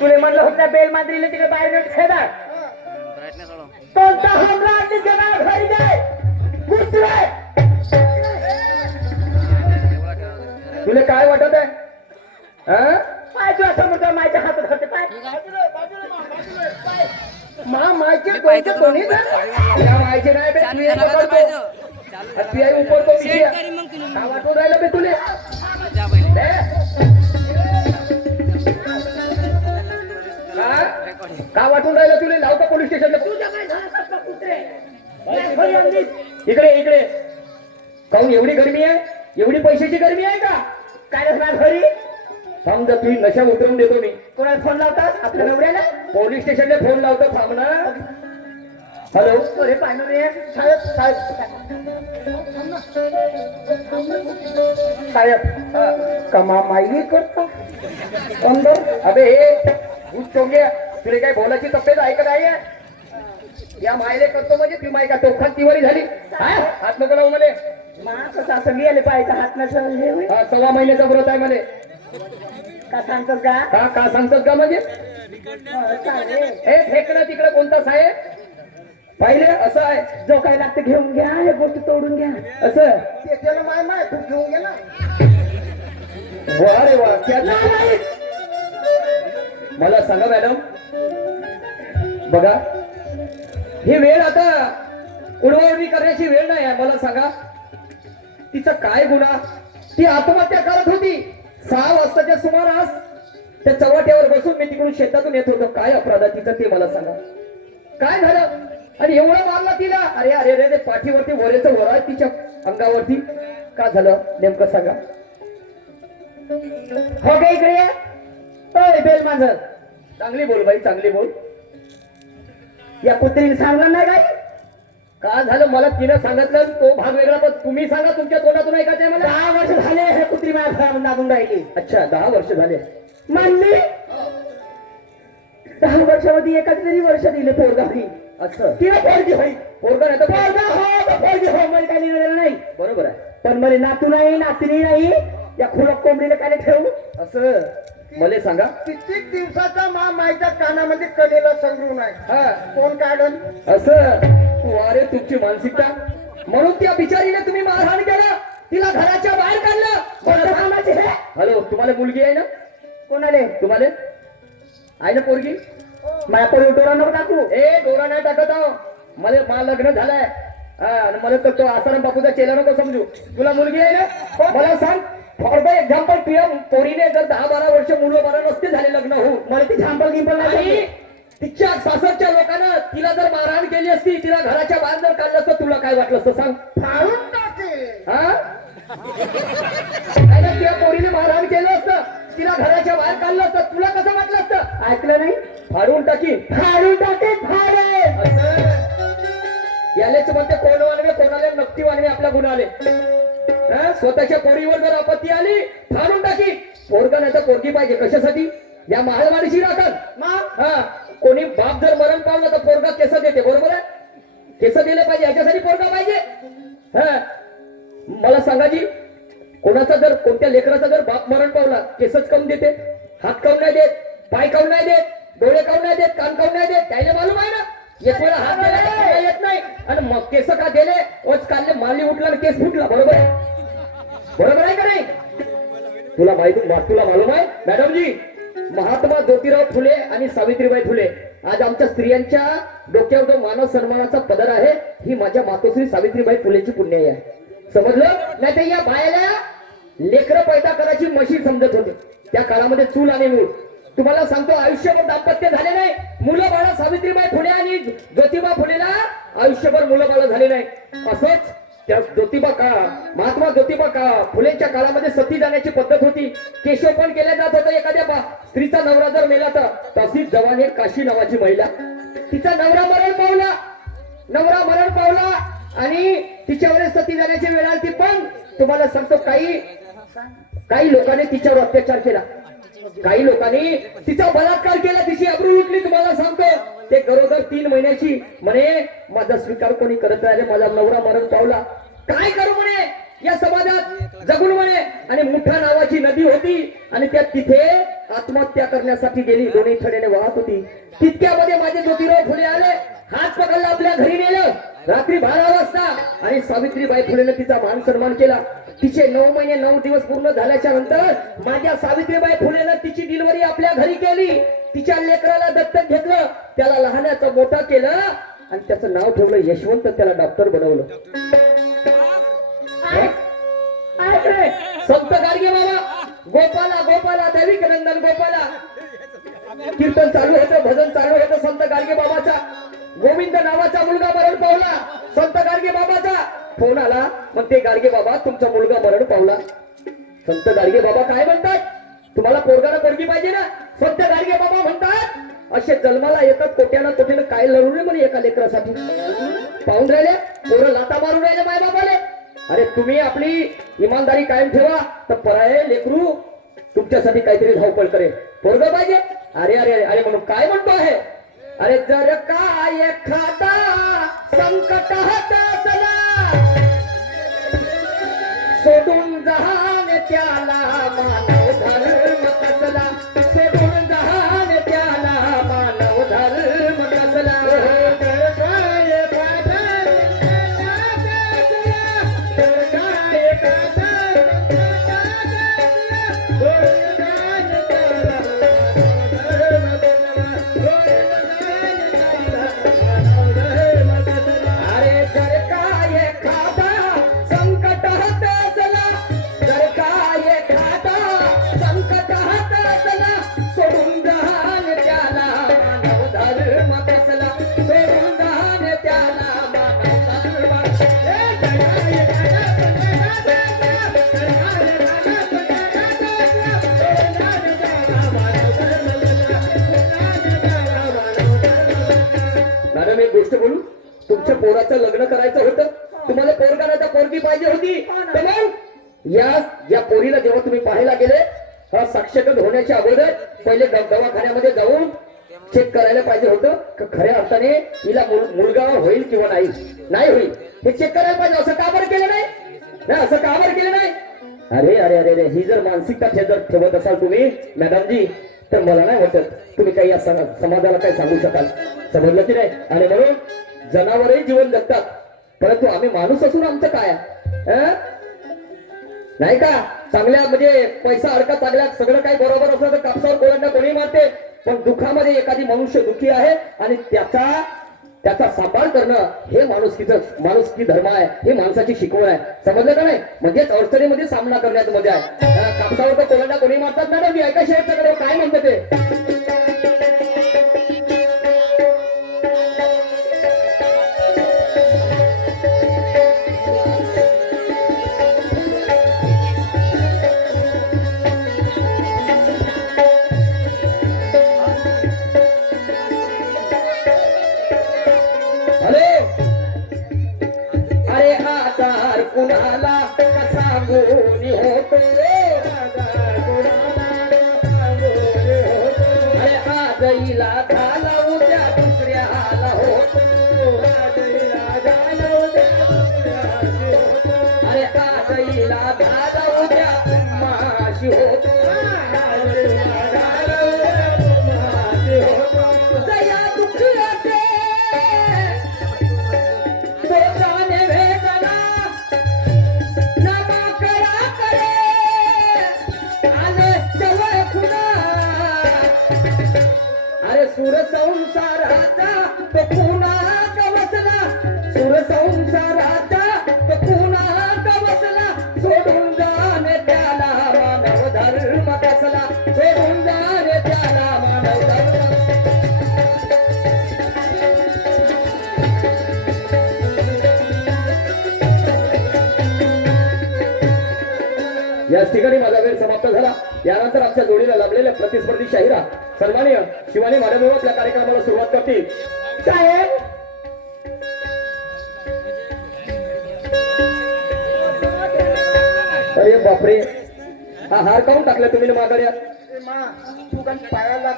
तुले म्हणलं होतं बेल मांजरीला तिकडे बाहेर खेळा. कोणता घरी जाय. तुला काय वाटत आहे? पाय समोर माझ्या हातात होते पाय. मा मायचे मी पाहिजे कोणते कोणी तुला. या मायचे नाही राहिलं तुले. वाटून राहिलं तुले. लावता पोलीस स्टेशनला. इकडे इकडे. काहून एवढी गरमी आहे? एवढी पैशाची गरमी आहे का? काय असणार घरी? समजा तुम्ही नशा उतरवून देतो मी. कोणाला फोन लावतास? आपल्या नवऱ्याला? पोलीस स्टेशनला फोन लावतो थांब ना. हॅलो. अरे पाहिलं रे साहेब. साहेब साहेब कमा माहिती करता. अंदर अबे हे भूत चोंग्या तुला काय बोलायची तब्येत ऐकत आहे या मायले करतो म्हणजे ती माय का चौखात तिवारी झाली? हात नको लावू मले. मा कसं असं लिहिले पाहिजे हात नसं होय. हा, सव्वा महिन्याचा व्रत आहे मले. का सांगतोस का का सांगतात का म्हणजे? हो, फेकणं तिकडे कोणता साहेब? पाहिले? असं आहे. जो काय लागतं घेऊन घ्या हे गोष्ट तोडून घ्या. असं. त्याला माय माय तू घेऊन ना. वा रे वा मला सांगा मॅडम. बघा. ही वेळ आता उडवाउडवी करण्याची वेळ नाही आहे मला सांगा. तिचा काय गुन्हा? ती आत्महत्या करत होती. सहा वाजताच्या सुमारास त्या चव्हाट्यावर बसून मी तिकडून शेतातून येत होतो. काय अपराध आहे तिचा ते मला सांगा. काय झालं? आणि एवढं मारलं तिला. अरे अरे अरे ते पाठीवरती वरेचं वर आहे तिच्या अंगावरती. का झालं? नेमकं सांगा. हो का इकडे बेल मांजर. चांगली बोल बाई चांगली बोल. या कुत्रीने सांगलं नाही काय का झालं? मला तिनं सांगितलं तो भाग वेगळा पण तुम्ही सांगा तुमच्या तोंडातून ऐकायचंय मला. दहा वर्ष झाले हे कुत्री माझ्या नांदून राहिली अच्छा दहा वर्ष झाले. मानली? दहा वर्षामध्ये एकाच तरी वर्ष दिले पोरगावी. असं तिला पोरगी होई पोरगा नाही तर पोरगा हो पोरगी हो मला काही लिहिलेलं नाही. बरोबर आहे. पण मला नातू नाही नातिनी नाही. या खुलक कोंबडीला काय ठेवू? असं. मला सांगा. कित्येक दिवसाचा मा मायच्या कानामध्ये कलेला संग्रहून आहे हा. कोण काढन असं. वारे तुमची मानसिकता. म्हणून त्या बिचारीने तुम्ही मारहाण केलं. तिला घराच्या बाहेर काढलं. कोणत्या कामाचे हे? हॅलो तुम्हाला मुलगी आहे ना? कोणाले? तुम्हाला? आहे ना पोरगी? माझ्या डोरा नको टाकू. ए डोरा नाही टाकत आहो. मला मला लग्न झालंय. हा, आणि मला तर तो आसाराम बापूचा चेला नको समजू. तुला मुलगी आहे ना? मला सांग. फॉर बाय एक्झाम्पल तुझ्या पोरीने जर दहा बारा वर्ष मुलं बारा नसते झाले लग्न होऊन मला ती झांपल गिंपल नाही तिच्या सासरच्या लोकांना तिला जर मारहाण केली असती तिला घराच्या बाहेर जर काढलं असतं तुला काय वाटलं असतं सांग. फाडून टाके हा? पोरीने मारहाण केलं असतं तिला घराच्या बाहेर काढलं असतं तुला कसं वाटलं? ऐकलं नाही? फाडून टाकी. फाडून टाके फाडे! यालेच म्हणते कोण वानवे कोणाला नक्की वानवे आपल्या गुणाले? स्वतःच्या पोरीवर जर आपत्ती आली फाडून टाकी. पोरगा नाही तर पोरगी पाहिजे. कशासाठी? या महालवाडीची राखण. हा. कोणी बाप जर मरण पावलं तर पोरगा केस देते बरोबर आहे? केस दिले पाहिजे याच्यासाठी पोरगा पाहिजे? हा. मला सांगा जी कोणाचा जर कोणत्या लेकराचा जर बाप मरण पावला केसच काऊन देते? हात काऊन नाही देत? पाय काऊन नाही देत डोळे काऊन नाही देत कान काऊन नाही देत त्याला मालूम आहे ना? एक वेळा हात पाय येत नाही. आणि मग केस का दिले ओच काढले माली उठला आणि केस फुटला बरोबर आहे? बरोबर आहे का नाही? तुला माहिती तुला मालूम आहे? मॅडमजी महात्मा ज्योतिराव फुले आणि सावित्रीबाई फुले आज आमच्या स्त्रियांच्या डोक्यावर मानव सन्मानाचा पदर आहे ही माझ्या मातोश्री सावित्रीबाई फुलेची पुण्याई आहे. समजलं? नाही तर या बायाला लेकरं पैदा करायची मशीन समजत होते. त्या काळामध्ये चूल आणि मूळ तुम्हाला सांगतो आयुष्यभर दाम्पत्य झाले नाही. मुलं बाळा सावित्रीबाई फुले आणि ज्योतिबा फुलेला आयुष्यभर मुलं बाळ झाले नाही. असंच त्या ज्योतिबा का महात्मा ज्योतिबा का फुलेच्या काळामध्ये सती जाण्याची पद्धत होती. केशव पण केल्या जात होतं एखाद्या बा- स्त्रीचा नवरा जर मेला तर. तशीच जवान काशी नावाची महिला. तिचा नवरा मरण पावला. नवरा मरण पावला. आणि तिच्यावर सती जाण्याची वेळ आली पण तुम्हाला सांगतो काही काही लोकांनी तिच्यावर अत्याचार केला. काही लोकांनी तिचा बलात्कार केला तिची अब्रू लुटली तुम्हाला सांगतो. ते गरोदर तीन महिन्याची म्हणे माझा स्वीकार कोणी करत राहिले माझा नवरा मरण पावला. काय करू म्हणे? या समाजात जगून म्हणे. आणि मुठा नावाची नदी होती. आणि त्या तिथे आत्महत्या करण्यासाठी गेली. दोन्ही थडेने वाहत होती. तितक्यामध्ये माझे ज्योतिराव फुले आले. हात पकडला आपल्या घरी नेलं. रात्री बारा वाजता आणि सावित्रीबाई फुलेनं तिचा मान सन्मान केला. तिचे नऊ महिने नऊ दिवस पूर्ण झाल्याच्यानंतर माझ्या सावित्रीबाई फुलेनं तिची डिलिव्हरी आपल्या घरी केली. तिच्या लेकराला दत्तक घेतलं. त्याला लहानाचं मोठा केलं. आणि त्याचं नाव ठेवलं. यशवंत त्याला डॉक्टर बनवलं. आहे. संत गाडगे बाबा गोपाला गोपाला दैविक नंदन गोपाला. कीर्तन चालू होतं भजन चालू होतं संत गाडगे बाबाचा. गोविंद नावाचा मुलगा मरण पावला. संत गाडगे बाबाचा. फोन आला मग ते गाडगे बाबा तुमचा मुलगा मरण पावला. संत गाडगे बाबा काय म्हणतात? तुम्हाला पोरगाला पोरगी पाहिजे ना? संत गाडगे बाबा म्हणतात असे जन्माला येतात कोट्यानं कोट्यानं काय लढू नये म्हणे एका लेकरासाठी. पाहून राहिले पोरं लाता मारून राहिले माय बाबाले अरे तुम्ही आपली इमानदारी कायम ठेवा तर पराये लेकरू तुमच्यासाठी काहीतरी धावपळ करेल पोरग पाहिजे? अरे अरे अरे अरे म्हणून काय म्हणतो आहे? अरे जर काय खाता संकट पोराचं लग्न करायचं होतं. तुम्हाला पोरगा नाही पोरगी पाहिजे होती. तर मग या या पोरीला जेव्हा तुम्ही पाहायला गेले हा साक्षगत होण्याच्या अगोदर पहिले दवाखान्यामध्ये जाऊन चेक करायला पाहिजे होतं. खऱ्या अर्थाने मुल- मुलगा होईल किंवा नाही? नाही होईल. हे चेक करायला पाहिजे. असं का बरं केलं नाही? नाही, असं का बरं केलं नाही? अरे अरे अरे अरे ही जर मानसिकता जर ठेवत असाल तुम्ही मॅडमजी तर मला नाही वाटत. तुम्ही काही या समा- समाजाला काही सांगू शकाल. समजलं की नाही? आणि म्हणून जनावरही जीवन जगतात. परंतु आम्ही माणूस असून आमचं काय? नाही का? चांगल्या म्हणजे पैसा अडका चांगल्या सगळं काही बरोबर असलं तर कापसावर कोणाला कोणी मारते. पण दुःखामध्ये एखादी मनुष्य दुःखी आहे आणि त्याचा त्याचा सांभाळ करणं हे माणुसकीचं माणुसकी धर्म आहे. हे माणसाची शिकवण आहे. समजलं का नाही? म्हणजेच अडचणीमध्ये सामना करण्यात मजा आहे. कापसावर तर कोणाला कोणी मारतात मॅडम मी ऐका शेवटच्याकडे काय म्हणते ते? आजईला उद्या याच ठिकाणी माझा वेळ समाप्त झाला. यानंतर आमच्या जोडीला लाभलेल्या प्रतिस्पर्धी शाहिरा सन्माननीय शिवानी माडेभाऊ आपल्या कार्यक्रमाला सुरुवात करतील. साहेब अरे बापरे! हा हार काढून टाकला तुम्ही ना माघाड्या तू पायाला